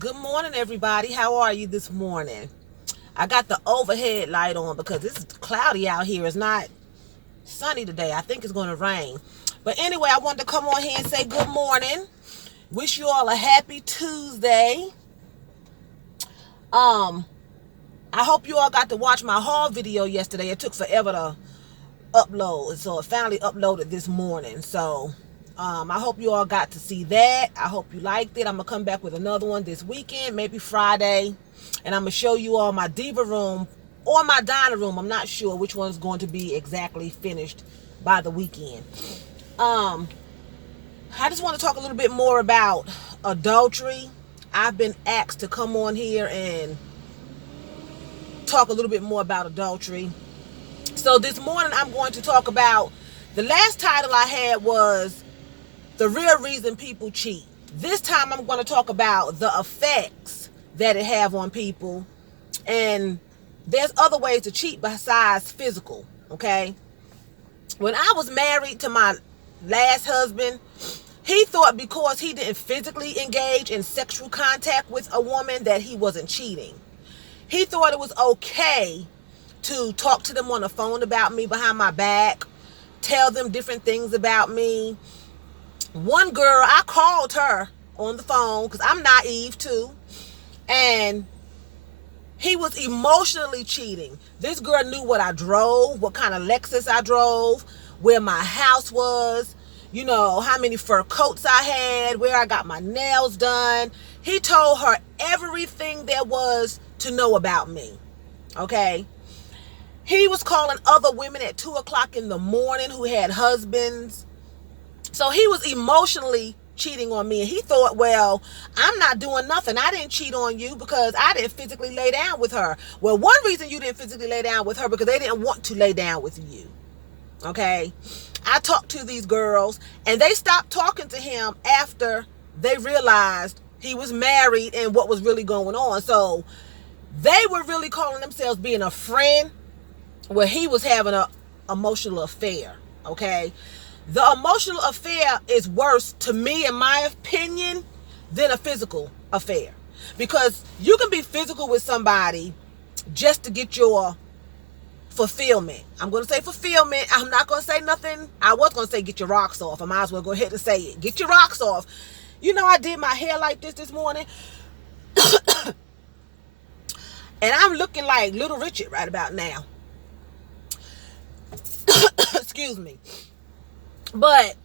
Good morning, everybody. How are you this morning? I got the overhead light on because it's cloudy out here. It's not sunny today. I think it's going to rain. But anyway, I wanted to come on here and say good morning. Wish you all a happy Tuesday. I hope you all got to watch my haul video yesterday. It took forever to upload, so it finally uploaded this morning. So I hope you all got to see that. I hope you liked it. I'm gonna come back with another one this weekend, maybe Friday, and I'm gonna show you all my diva room or my dining room. I'm not sure which one's going to be exactly finished by the weekend. I just want to talk a little bit more about adultery. I've been asked to come on here and talk a little bit more about adultery. So this morning I'm going to talk about, the last title I had was the real reason people cheat. This time I'm going to talk about the effects that it have on people, and there's other ways to cheat besides physical. Okay, when I was married to my last husband, he thought because he didn't physically engage in sexual contact with a woman that he wasn't cheating. He thought it was okay to talk to them on the phone about me behind my back, tell them different things about me. One girl, I called her on the phone because I'm naive too, and he was emotionally cheating. This girl knew what I drove, what kind of Lexus I drove, where my house was, how many fur coats I had, where I got my nails done. He told her everything there was to know about me. Okay? He was calling other women at 2 o'clock in the morning who had husbands. So he was emotionally cheating on me. And he thought, well, I'm not doing nothing. I didn't cheat on you because I didn't physically lay down with her. Well, one reason you didn't physically lay down with her because they didn't want to lay down with you. Okay? I talked to these girls and they stopped talking to him after they realized he was married and what was really going on. So they were really calling themselves being a friend where he was having an emotional affair. Okay? The emotional affair is worse to me, in my opinion, than a physical affair. Because you can be physical with somebody just to get your fulfillment. I'm going to say fulfillment. I'm not going to say nothing. I was going to say get your rocks off. I might as well go ahead and say it. Get your rocks off. I did my hair like this morning. And I'm looking like Little Richard right about now. Excuse me. But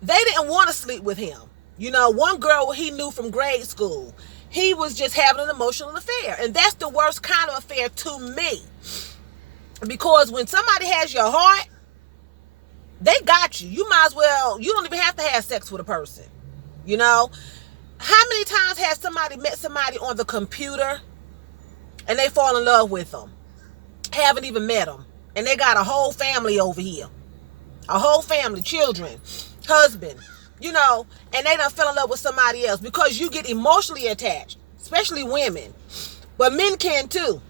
they didn't want to sleep with him. One girl he knew from grade school, he was just having an emotional affair. And that's the worst kind of affair to me. Because when somebody has your heart, they got you. You might as well, you don't even have to have sex with a person. How many times has somebody met somebody on the computer and they fall in love with them? Haven't even met them. And they got a whole family over here. A whole family, children, husband, and they done fell in love with somebody else because you get emotionally attached, especially women. But men can too.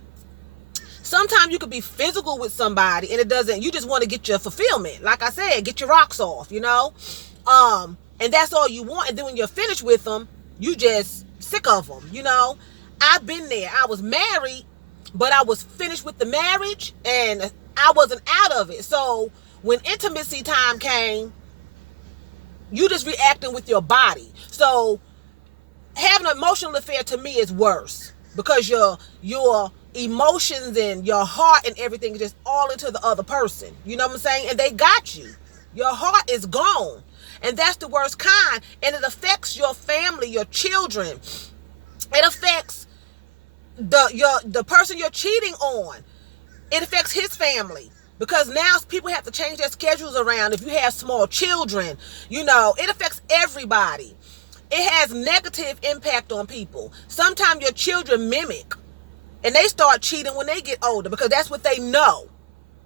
Sometimes you could be physical with somebody and you just want to get your fulfillment. Like I said, get your rocks off, and that's all you want. And then when you're finished with them, you just sick of them, I've been there. I was married, but I was finished with the marriage and I wasn't out of it. So when intimacy time came, you just reacting with your body. So having an emotional affair to me is worse because your emotions and your heart and everything is just all into the other person. You know what I'm saying? And they got you. Your heart is gone. And that's the worst kind. And it affects your family, your children. It affects the person you're cheating on. It affects his family. Because now people have to change their schedules around. If you have small children, it affects everybody. It has negative impact on people. Sometimes your children mimic and they start cheating when they get older because that's what they know.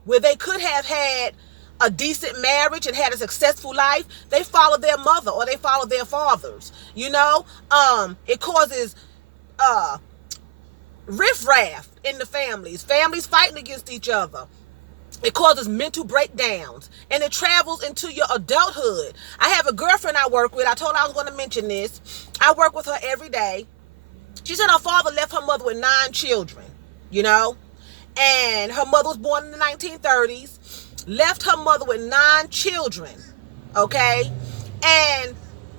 Where they could have had a decent marriage and had a successful life, they follow their mother or they follow their fathers. It causes riffraff in the families. Families fighting against each other. It causes mental breakdowns, and it travels into your adulthood. I have a girlfriend I work with. I told her I was going to mention this. I work with her every day. She said her father left her mother with 9 children, you know, and her mother was born in the 1930s, left her mother with 9 children, okay? And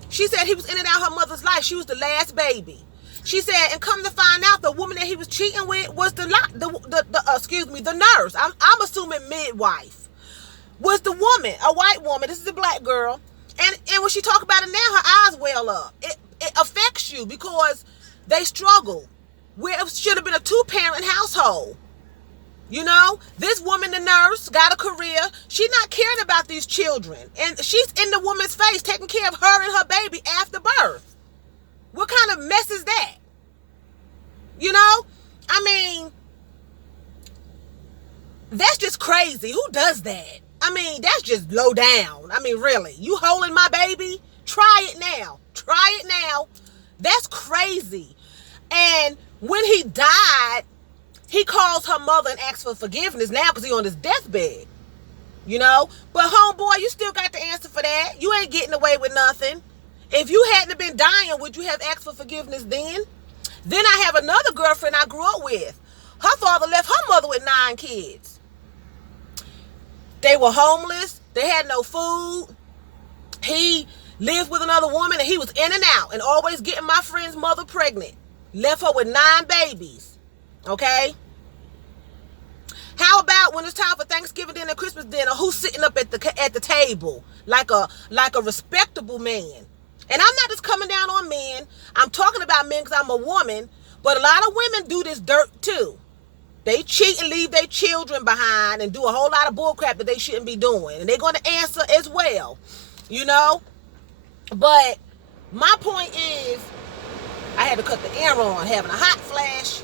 she said he was in and out her mother's life. She was the last baby. She said, and come to find out, the woman that he was cheating with was the nurse. I'm assuming midwife. Was the woman, a white woman. This is a black girl. And when she talk about it now, her eyes well up. It affects you because they struggle where it should have been a 2-parent household. You know, this woman, the nurse, got a career. She's not caring about these children. And she's in the woman's face, taking care of her and her baby after birth. What kind of mess is that? You know? I mean, that's just crazy. Who does that? I mean, that's just low down. I mean, really. You holding my baby? Try it now. Try it now. That's crazy. And when he died, he calls her mother and asks for forgiveness now because he's on his deathbed. You know? But homeboy, you still got the answer for that. You ain't getting away with nothing. If you hadn't been dying, would you have asked for forgiveness then? Then I have another girlfriend I grew up with. Her father left her mother with 9 kids. They were homeless. They had no food. He lived with another woman and he was in and out and always getting my friend's mother pregnant. Left her with 9 babies. Okay? How about when it's time for Thanksgiving dinner, Christmas dinner, who's sitting up at the table like a respectable man? And I'm not just coming down on men. I'm talking about men because I'm a woman. But a lot of women do this dirt too. They cheat and leave their children behind and do a whole lot of bullcrap that they shouldn't be doing. And they're going to answer as well. You know? But my point is, I had to cut the air on, having a hot flash.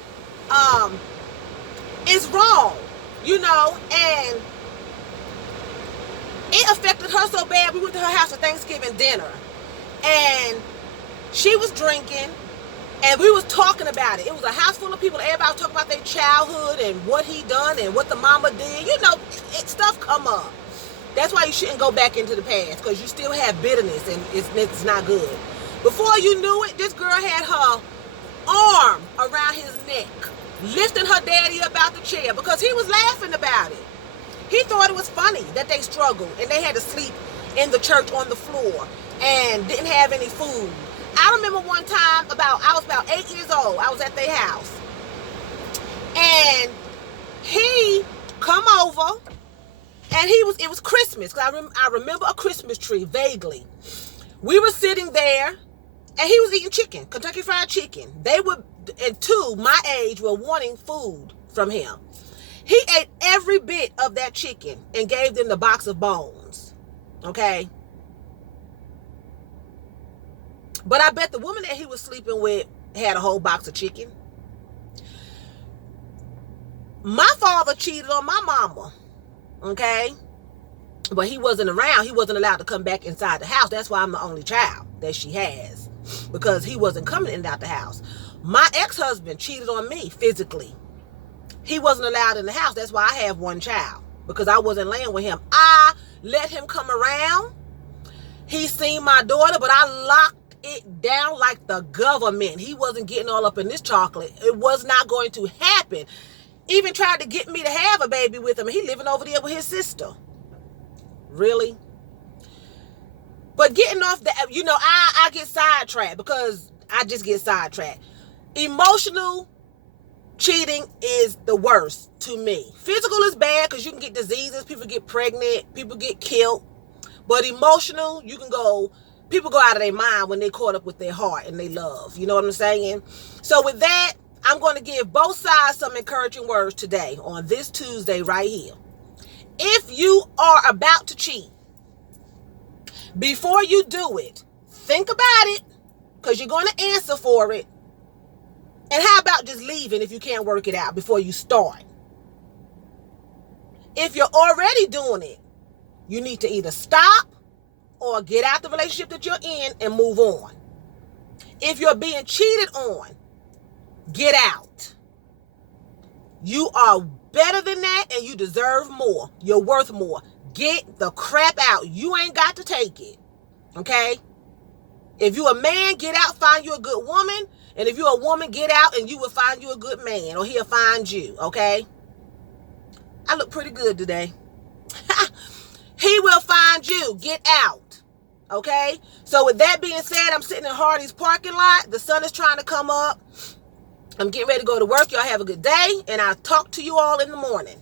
It's wrong. You know? And it affected her so bad, we went to her house for Thanksgiving dinner. And she was drinking, and we was talking about it. It was a house full of people. Everybody was talking about their childhood and what he done and what the mama did. You know, stuff come up. That's why you shouldn't go back into the past, because you still have bitterness, and it's not good. Before you knew it, this girl had her arm around his neck, lifting her daddy up out the chair because he was laughing about it. He thought it was funny that they struggled and they had to sleep in the church on the floor and didn't have any food. I remember one time, I was about 8 years old. I was at their house. And he come over, and it was Christmas. Because I remember a Christmas tree, vaguely. We were sitting there, and he was eating chicken, Kentucky Fried Chicken. They were, and 2, my age, were wanting food from him. He ate every bit of that chicken and gave them the box of bones. Okay? But I bet the woman that he was sleeping with had a whole box of chicken. My father cheated on my mama, okay? But he wasn't around. He wasn't allowed to come back inside the house. That's why I'm the only child that she has, because he wasn't coming in and out the house. My ex-husband cheated on me physically. He wasn't allowed in the house. That's why I have one child, because I wasn't laying with him. I let him come around. He seen my daughter, but I locked it down like the government. He wasn't getting all up in this chocolate. It was not going to happen. Even tried to get me to have a baby with him. He living over there with his sister. Really? But getting off that, you know, I get sidetracked because I just get sidetracked. Emotional cheating is the worst to me. Physical is bad because you can get diseases, people get pregnant, people get killed. But emotional, people go out of their mind when they caught up with their heart and they love. You know what I'm saying? So with that, I'm going to give both sides some encouraging words today on this Tuesday right here. If you are about to cheat, before you do it, think about it, because you're going to answer for it. And how about just leaving if you can't work it out before you start? If you're already doing it, you need to either stop or get out the relationship that you're in and move on. If you're being cheated on, get out. You are better than that, and you deserve more. You're worth more. Get the crap out. You ain't got to take it. Okay? If you a man, get out, find you a good woman. And if you're a woman, get out and you will find you a good man, or he'll find you. Okay? I look pretty good today. He will find you. Get out. Okay? So with that being said, I'm sitting in Hardee's parking lot. The sun is trying to come up. I'm getting ready to go to work. Y'all have a good day, and I'll talk to you all in the morning.